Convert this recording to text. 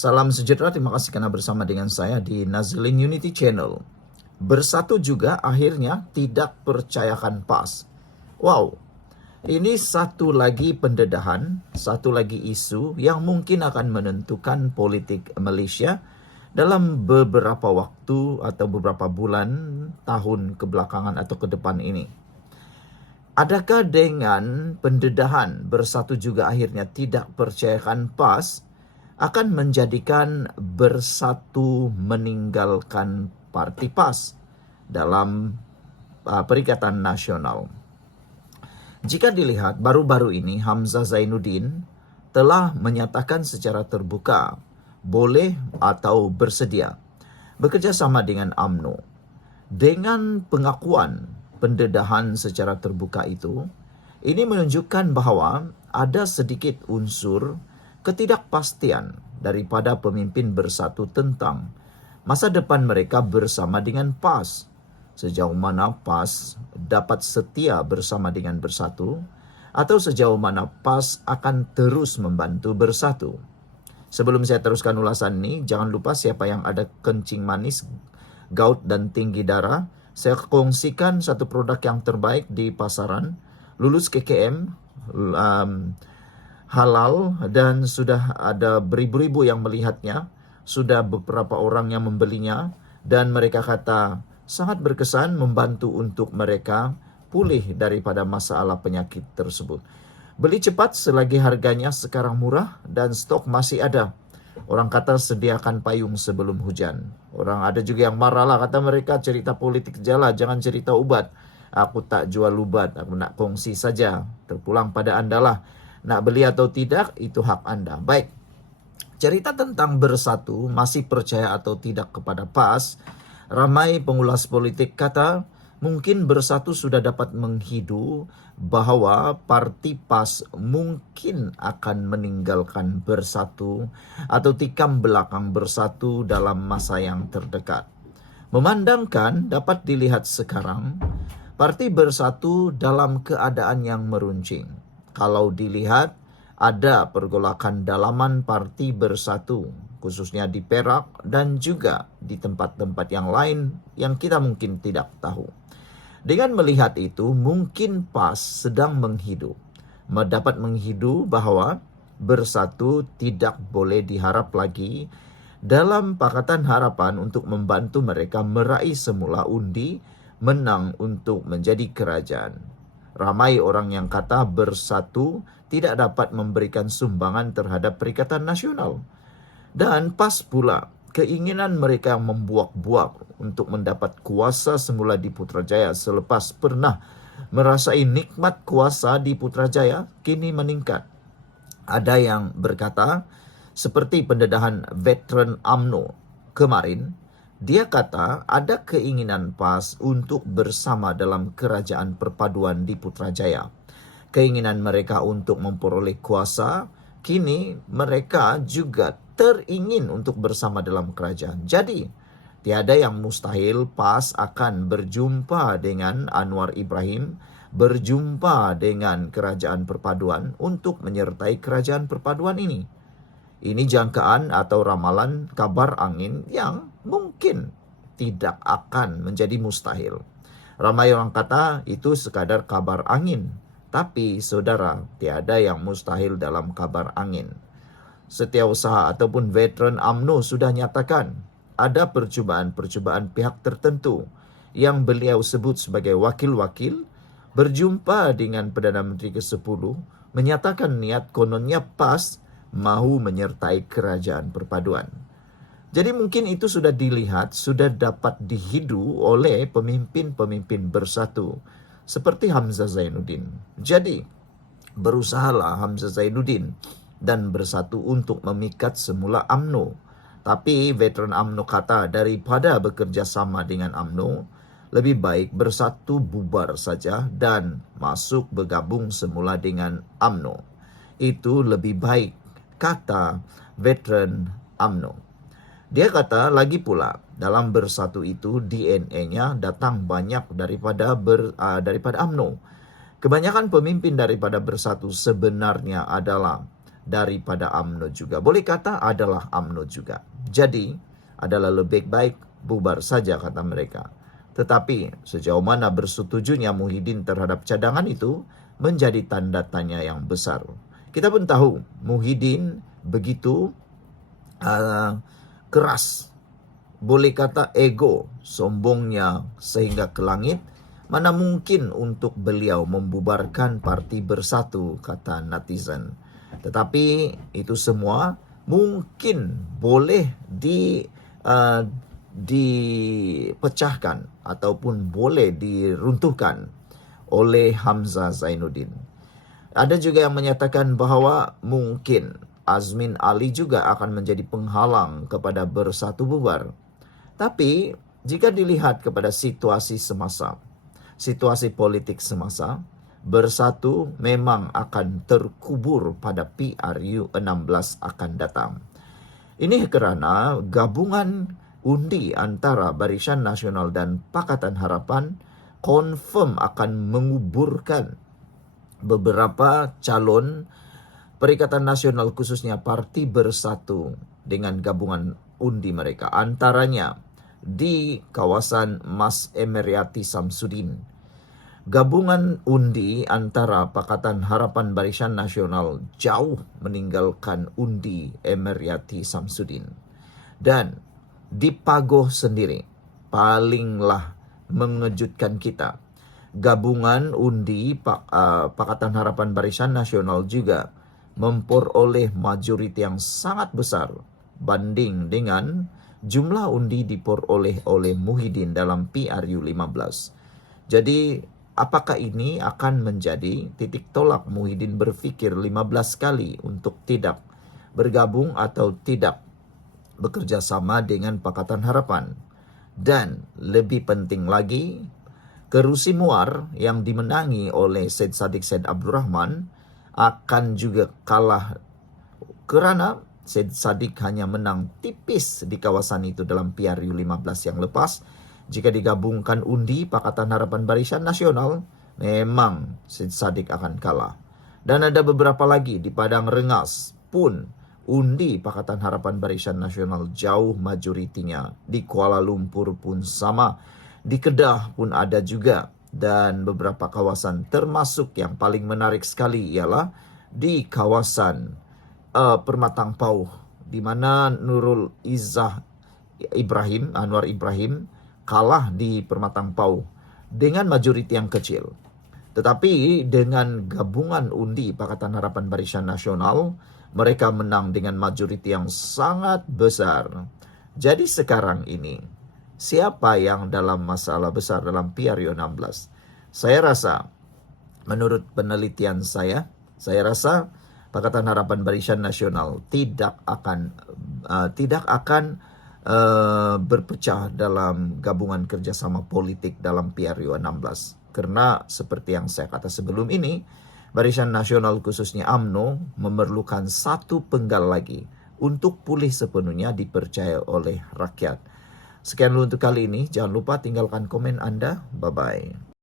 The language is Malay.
Salam sejahtera, terima kasih karena bersama dengan saya di Nazlin Unity Channel. Bersatu juga akhirnya tidak percayakan PAS. Wow, ini satu lagi pendedahan, satu lagi isu yang mungkin akan menentukan politik Malaysia dalam beberapa waktu atau beberapa bulan, tahun kebelakangan atau ke depan ini. Adakah dengan pendedahan bersatu juga akhirnya tidak percayakan PAS akan menjadikan bersatu meninggalkan parti PAS dalam Perikatan Nasional? Jika dilihat baru-baru ini Hamzah Zainuddin telah menyatakan secara terbuka boleh atau bersedia bekerjasama dengan UMNO. Dengan pengakuan pendedahan secara terbuka itu, ini menunjukkan bahawa ada sedikit unsur ketidakpastian daripada pemimpin bersatu tentang masa depan mereka bersama dengan PAS. Sejauh mana PAS dapat setia bersama dengan bersatu atau sejauh mana PAS akan terus membantu bersatu. Sebelum saya teruskan ulasan ini, jangan lupa siapa yang ada kencing manis, gout dan tinggi darah, saya kongsikan satu produk yang terbaik di pasaran, lulus KKM, halal, dan sudah ada beribu-ribu yang melihatnya, sudah beberapa orang yang membelinya, dan mereka kata sangat berkesan membantu untuk mereka pulih daripada masalah penyakit tersebut. Beli cepat selagi harganya sekarang murah dan stok masih ada. Orang kata sediakan payung sebelum hujan. Orang ada juga yang marah lah, kata mereka cerita politik jala, jangan cerita ubat. Aku tak jual ubat, aku nak kongsi saja. Terpulang pada anda lah. Nak beli atau tidak, itu hak anda. Baik, cerita tentang bersatu, masih percaya atau tidak kepada PAS. Ramai pengulas politik kata, mungkin bersatu sudah dapat menghidu bahawa parti PAS mungkin akan meninggalkan bersatu atau tikam belakang bersatu dalam masa yang terdekat. Memandangkan dapat dilihat sekarang, parti bersatu dalam keadaan yang meruncing. Kalau dilihat, ada pergolakan dalaman parti bersatu, khususnya di Perak dan juga di tempat-tempat yang lain yang kita mungkin tidak tahu. Dengan melihat itu, mungkin PAS sedang menghidu. Dapat menghidu bahawa bersatu tidak boleh diharap lagi dalam Pakatan Harapan untuk membantu mereka meraih semula undi menang untuk menjadi kerajaan. Ramai orang yang kata bersatu tidak dapat memberikan sumbangan terhadap Perikatan Nasional. Dan PAS pula, keinginan mereka yang membuak-buak untuk mendapat kuasa semula di Putrajaya selepas pernah merasai nikmat kuasa di Putrajaya kini meningkat. Ada yang berkata, seperti pendedahan veteran UMNO kemarin, dia kata ada keinginan PAS untuk bersama dalam kerajaan perpaduan di Putrajaya. Keinginan mereka untuk memperoleh kuasa, kini mereka juga teringin untuk bersama dalam kerajaan. Jadi, tiada yang mustahil PAS akan berjumpa dengan Anwar Ibrahim, berjumpa dengan kerajaan perpaduan untuk menyertai kerajaan perpaduan ini. Ini jangkaan atau ramalan kabar angin yang mungkin tidak akan menjadi mustahil. Ramai orang kata itu sekadar kabar angin. Tapi saudara, tiada yang mustahil dalam kabar angin. Setiausaha ataupun veteran UMNO sudah nyatakan ada percubaan-percubaan pihak tertentu yang beliau sebut sebagai wakil-wakil berjumpa dengan Perdana Menteri ke-10 menyatakan niat kononnya PAS mahu menyertai kerajaan perpaduan. Jadi mungkin itu sudah dilihat, sudah dapat dihidu oleh pemimpin-pemimpin bersatu seperti Hamzah Zainuddin. Jadi berusahalah Hamzah Zainuddin dan bersatu untuk memikat semula UMNO. Tapi veteran UMNO kata daripada bekerja sama dengan UMNO, lebih baik bersatu bubar saja dan masuk bergabung semula dengan UMNO. Itu lebih baik, kata veteran UMNO. Dia kata lagi pula dalam bersatu itu DNA-nya datang banyak daripada UMNO. Kebanyakan pemimpin daripada bersatu sebenarnya adalah daripada UMNO juga. Boleh kata adalah UMNO juga. Jadi, adalah lebih baik bubar saja, kata mereka. Tetapi, sejauh mana bersetujunya Muhyiddin terhadap cadangan itu menjadi tanda tanya yang besar. Kita pun tahu Muhyiddin begitu keras, boleh kata ego, sombongnya sehingga ke langit. Mana mungkin untuk beliau membubarkan Parti Bersatu, kata netizen. Tetapi itu semua mungkin boleh dipecahkan ataupun boleh diruntuhkan oleh Hamzah Zainuddin. Ada juga yang menyatakan bahawa mungkin Azmin Ali juga akan menjadi penghalang kepada Bersatu bubar. Tapi jika dilihat kepada situasi semasa, situasi politik semasa, Bersatu memang akan terkubur pada PRU 16 akan datang. Ini kerana gabungan undi antara Barisan Nasional dan Pakatan Harapan confirm akan menguburkan beberapa calon Perikatan Nasional, khususnya Parti Bersatu dengan gabungan undi mereka. Antaranya di kawasan Mas Emeryati Samsudin. Gabungan undi antara Pakatan Harapan Barisan Nasional jauh meninggalkan undi Emeryati Samsudin. Dan di Pagoh sendiri, palinglah mengejutkan kita. Gabungan undi Pakatan Harapan Barisan Nasional juga memperoleh majoriti yang sangat besar banding dengan jumlah undi diperoleh oleh Muhyiddin dalam PRU 15. Jadi, apakah ini akan menjadi titik tolak Muhyiddin berfikir 15 kali untuk tidak bergabung atau tidak bekerja sama dengan Pakatan Harapan? Dan lebih penting lagi, kerusi Muar yang dimenangi oleh Syed Saddiq Syed Abdul Rahman akan juga kalah kerana Syed Saddiq hanya menang tipis di kawasan itu dalam PRU 15 yang lepas. Jika digabungkan undi Pakatan Harapan Barisan Nasional, memang Syed Saddiq akan kalah. Dan ada beberapa lagi di Padang Rengas pun undi Pakatan Harapan Barisan Nasional jauh majoritinya. Di Kuala Lumpur pun sama. Di Kedah pun ada juga. Dan beberapa kawasan, termasuk yang paling menarik sekali ialah di kawasan Permatang Pauh, di mana Nurul Izzah Ibrahim, Anwar Ibrahim kalah di Permatang Pauh dengan majoriti yang kecil. Tetapi dengan gabungan undi Pakatan Harapan Barisan Nasional, mereka menang dengan majoriti yang sangat besar. Jadi sekarang ini, siapa yang dalam masalah besar dalam PRU 16? Saya rasa, menurut penelitian saya rasa Pakatan Harapan Barisan Nasional tidak akan berpecah dalam gabungan kerjasama politik dalam PRU 16. Karena seperti yang saya kata sebelum ini, Barisan Nasional khususnya UMNO memerlukan satu penggal lagi untuk pulih sepenuhnya dipercaya oleh rakyat. Sekian dulu untuk kali ini. Jangan lupa tinggalkan komen Anda. Bye-bye.